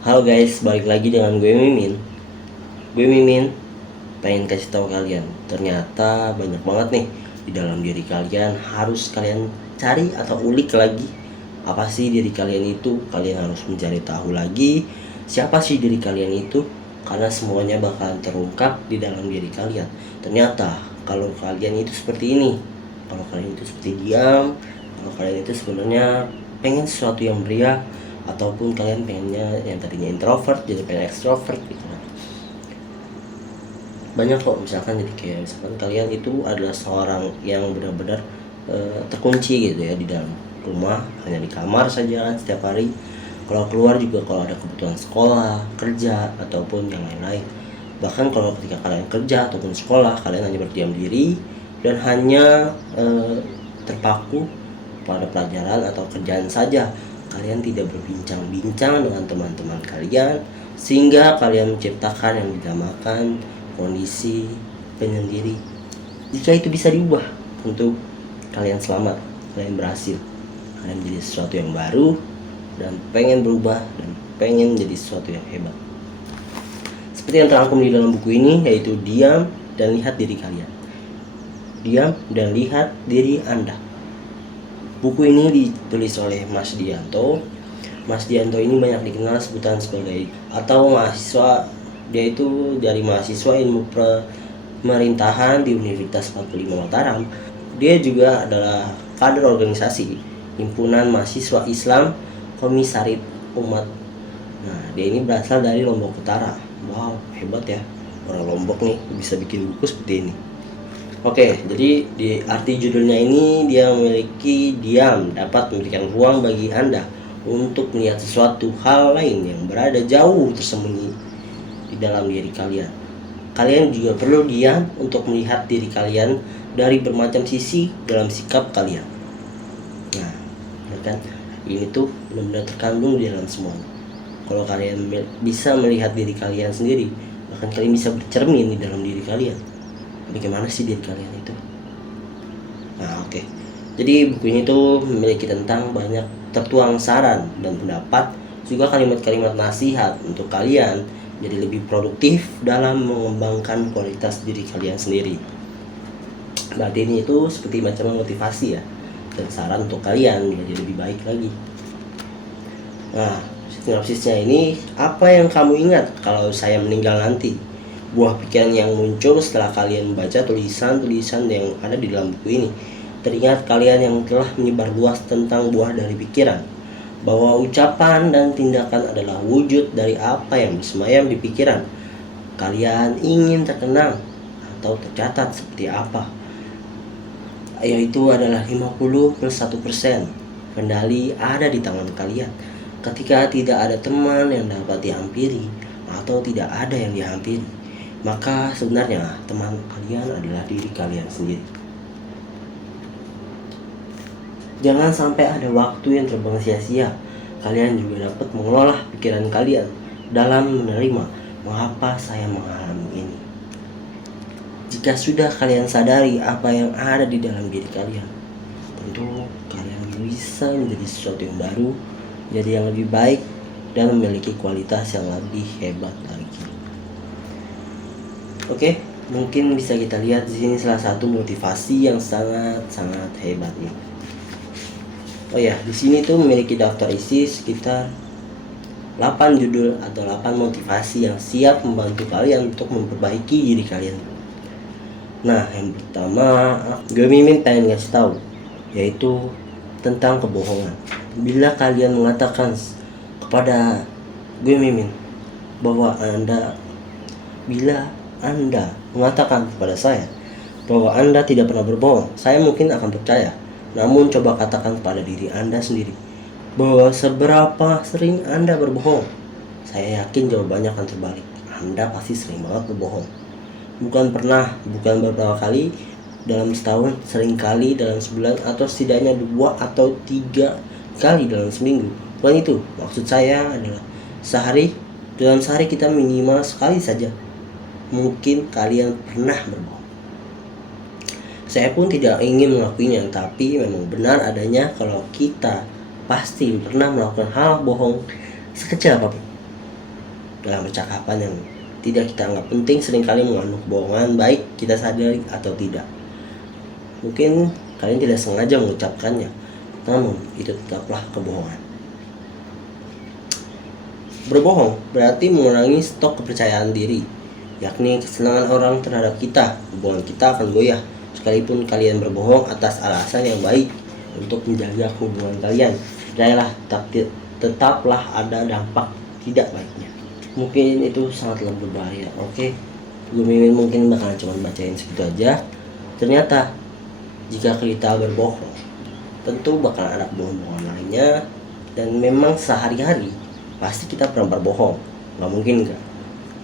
Halo guys, balik lagi dengan gue Mimin. Gue Mimin pengen kasih tahu kalian, ternyata banyak banget nih di dalam diri kalian harus kalian cari atau ulik lagi. Apa sih diri kalian itu? Kalian harus mencari tahu lagi siapa sih diri kalian itu, karena semuanya bakalan terungkap di dalam diri kalian. Ternyata kalau kalian itu seperti ini, kalau kalian itu seperti diam, kalau kalian itu sebenarnya pengen sesuatu yang meriah, ataupun kalian pengennya yang tadinya introvert jadi pengen extrovert gitu. Banyak kok, misalkan jadi kayak misalkan kalian itu adalah seorang yang benar-benar terkunci gitu ya di dalam rumah, hanya di kamar saja kan setiap hari. Kalau keluar juga kalau ada kebutuhan sekolah, kerja, ataupun yang lain-lain. Bahkan kalau ketika kalian kerja ataupun sekolah, kalian hanya berdiam diri dan hanya terpaku pada pelajaran atau kerjaan saja. Kalian tidak berbincang-bincang dengan teman-teman kalian, sehingga kalian menciptakan yang dinamakan kondisi penyendiri. Jika itu bisa diubah, tentu kalian selamat, kalian berhasil, kalian menjadi sesuatu yang baru dan pengen berubah dan pengen jadi sesuatu yang hebat. Seperti yang terangkum di dalam buku ini, yaitu diam dan lihat diri kalian. Diam dan lihat diri Anda. Buku ini ditulis oleh Mas Dianto. Mas Dianto ini banyak dikenal sebutan sebagai atau mahasiswa, dia itu dari mahasiswa ilmu pemerintahan di Universitas 45 Mataram. Dia juga adalah kader organisasi Himpunan Mahasiswa Islam Komisariat Umat. Nah, dia ini berasal dari Lombok Utara. Wow, hebat ya, orang Lombok nih bisa bikin buku seperti ini. Oke, jadi di arti judulnya ini dia memiliki diam dapat memberikan ruang bagi Anda untuk melihat sesuatu hal lain yang berada jauh tersembunyi di dalam diri kalian. Kalian juga perlu diam untuk melihat diri kalian dari bermacam sisi dalam sikap kalian. Nah, ya kan? Ini tuh benar-benar terkandung di dalam semuanya. Kalau kalian bisa melihat diri kalian sendiri, bahkan kalian bisa bercermin di dalam diri kalian. Bagaimana sih diri kalian itu? Nah, oke. Jadi buku ini tuh memiliki tentang banyak tertuang saran dan pendapat, juga kalimat-kalimat nasihat untuk kalian jadi lebih produktif dalam mengembangkan kualitas diri kalian sendiri. Berarti ini itu seperti macam motivasi ya, dan saran untuk kalian menjadi lebih baik lagi. Nah, sinopsisnya ini, apa yang kamu ingat kalau saya meninggal nanti? Buah pikiran yang muncul setelah kalian membaca tulisan-tulisan yang ada di dalam buku ini. Teringat kalian yang telah menyebar luas tentang buah dari pikiran, bahwa ucapan dan tindakan adalah wujud dari apa yang bersemayam di pikiran. Kalian ingin terkenang atau tercatat seperti apa? Yaitu adalah 50+1%. Kendali ada di tangan kalian. Ketika tidak ada teman yang dapat dihampiri atau tidak ada yang dihampiri, maka sebenarnya teman kalian adalah diri kalian sendiri. Jangan sampai ada waktu yang terbang sia-sia. Kalian juga dapat mengelola pikiran kalian dalam menerima mengapa saya mengalami ini. Jika sudah kalian sadari apa yang ada di dalam diri kalian, tentu kalian bisa menjadi sesuatu yang baru, jadi yang lebih baik, dan memiliki kualitas yang lebih hebat lagi. Oke, mungkin bisa kita lihat di sini salah satu motivasi yang sangat hebat nih. Oh ya, di sini tuh memiliki daftar isi sekitar 8 judul atau 8 motivasi yang siap membantu kalian untuk memperbaiki diri kalian. Nah, yang pertama gue Mimin pengen ngasih tahu, yaitu tentang kebohongan. Bila kalian mengatakan kepada gue Mimin bahwa bila Anda mengatakan kepada saya bahwa Anda tidak pernah berbohong, saya mungkin akan percaya. Namun coba katakan kepada diri Anda sendiri bahwa seberapa sering Anda berbohong. Saya yakin jawabannya akan terbalik. Anda pasti sering banget berbohong. Bukan pernah, bukan beberapa kali dalam setahun, sering kali dalam sebulan, atau setidaknya 2 atau 3 kali dalam seminggu. Bukan itu, maksud saya adalah dalam sehari kita minimal sekali saja mungkin kalian pernah berbohong. Saya pun tidak ingin mengakuinya, tapi memang benar adanya kalau kita pasti pernah melakukan hal bohong sekecil apapun. dalam percakapan yang tidak kita anggap penting seringkali mengandung kebohongan, baik kita sadari atau tidak. Mungkin kalian tidak sengaja mengucapkannya, namun itu tetaplah kebohongan. Berbohong berarti mengurangi stok kepercayaan diri, yakni kesenangan orang terhadap kita. Hubungan kita akan goyah sekalipun kalian berbohong atas alasan yang baik untuk menjaga hubungan kalian. Percayalah, tetaplah ada dampak tidak baiknya. Mungkin itu sangatlah berbahaya. Oke, gue mungkin bakalan cuma bacain segitu aja. Ternyata jika kita berbohong, tentu bakal ada kebohongan lainnya, dan memang sehari-hari pasti kita pernah berbohong. Nggak mungkin nggak.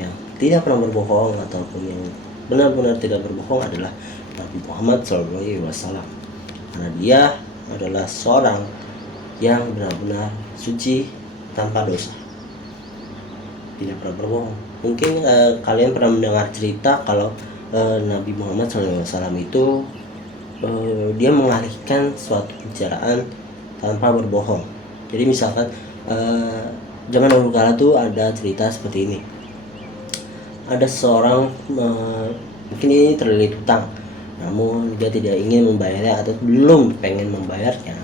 Yang tidak pernah berbohong ataupun yang benar-benar tidak berbohong adalah Nabi Muhammad SAW, karena dia adalah seorang yang benar-benar suci tanpa dosa, tidak pernah berbohong. Mungkin kalian pernah mendengar cerita kalau Nabi Muhammad SAW itu dia mengalihkan suatu pembicaraan tanpa berbohong. Jadi misalkan zaman dahulu kala tuh ada cerita seperti ini. Ada seorang mungkin ini terlilit hutang, namun dia tidak ingin membayarnya atau belum pengen membayarnya.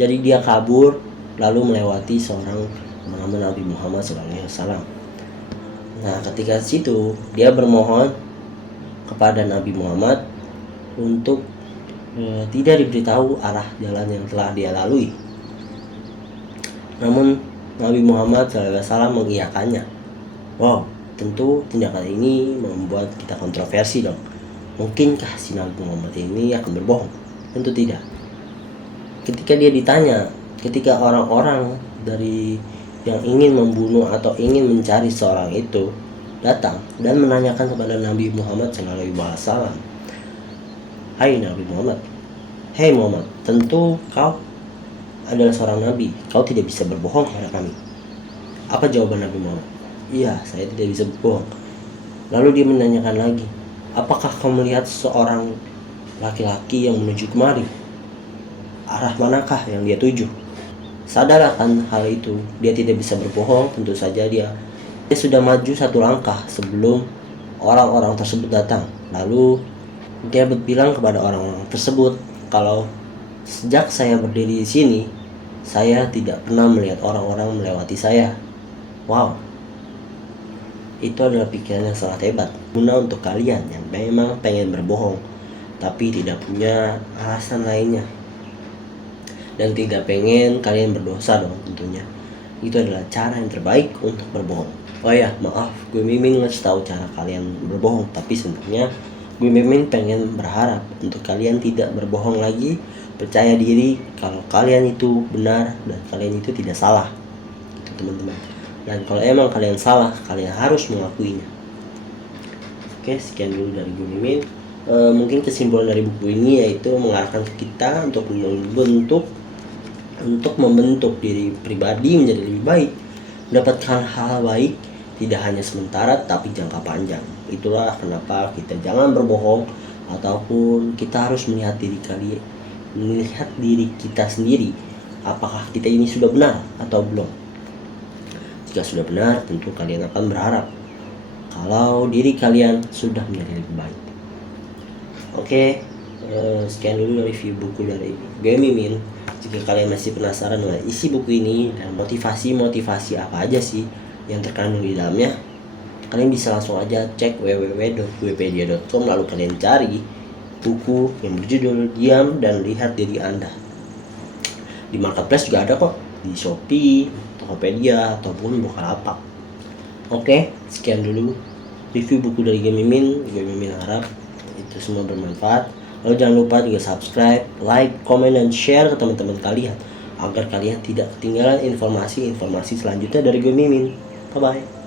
Jadi dia kabur lalu melewati seorang bernama Nabi Muhammad SAW. Nah, ketika situ dia bermohon kepada Nabi Muhammad untuk tidak diberitahu arah jalan yang telah dia lalui. Namun Nabi Muhammad SAW mengiyakannya. Wow, tentu tindakan ini membuat kita kontroversi dong. Mungkinkah si Nabi Muhammad ini akan berbohong? Tentu tidak. Ketika dia ditanya, ketika orang-orang dari yang ingin membunuh atau ingin mencari seorang itu datang dan menanyakan kepada Nabi Muhammad SAW, "Hai Nabi Muhammad, hei Muhammad, tentu kau adalah seorang nabi, kau tidak bisa berbohong kepada kami." Apa jawaban Nabi Muhammad? "Iya, saya tidak bisa berbohong." Lalu dia menanyakan lagi, "Apakah kau melihat seorang laki-laki yang menuju kemari? Arah manakah yang dia tuju?" Sadar akan hal itu, dia tidak bisa berbohong. Tentu saja dia sudah maju satu langkah sebelum orang-orang tersebut datang. Lalu dia bilang kepada orang-orang tersebut, "Kalau sejak saya berdiri di sini, saya tidak pernah melihat orang-orang melewati saya." Wow, itu adalah pikiran yang sangat hebat. Guna untuk kalian yang memang pengen berbohong tapi tidak punya alasan lainnya dan tidak pengen kalian berdosa dong tentunya. Itu adalah cara yang terbaik untuk berbohong. Oh ya, maaf, gue Mimin ngasih tahu cara kalian berbohong, tapi sebenarnya gue Mimin pengen berharap untuk kalian tidak berbohong lagi. Percaya diri kalau kalian itu benar dan kalian itu tidak salah, itu teman-teman. Dan kalau emang kalian salah, kalian harus mengakuinya. Oke, sekian dulu dari gue Mimin. Mungkin kesimpulan dari buku ini yaitu mengarahkan kita untuk membentuk diri pribadi menjadi lebih baik, mendapatkan hal baik tidak hanya sementara tapi jangka panjang. Itulah kenapa kita jangan berbohong, ataupun kita harus melihat diri kita sendiri, apakah kita ini sudah benar atau belum. Jika sudah benar, tentu kalian akan berharap kalau diri kalian sudah menjadi lebih baik. Oke, sekian dulu review buku dari gue Mimin. Jika kalian masih penasaran dengan isi buku ini dan motivasi apa aja sih yang terkandung di dalamnya, kalian bisa langsung aja cek www.wikipedia.com, lalu kalian cari buku yang berjudul Diam dan Lihat Diri Anda. Di marketplace juga ada kok, di Shopee, Tokopedia, ataupun Bukalapak. Oke, sekian dulu review buku dari Gue Mimin harap itu semua bermanfaat. Lalu jangan lupa juga subscribe, like, komen, dan share ke teman-teman kalian agar kalian tidak ketinggalan informasi-informasi selanjutnya dari Gue Mimin. Bye-bye.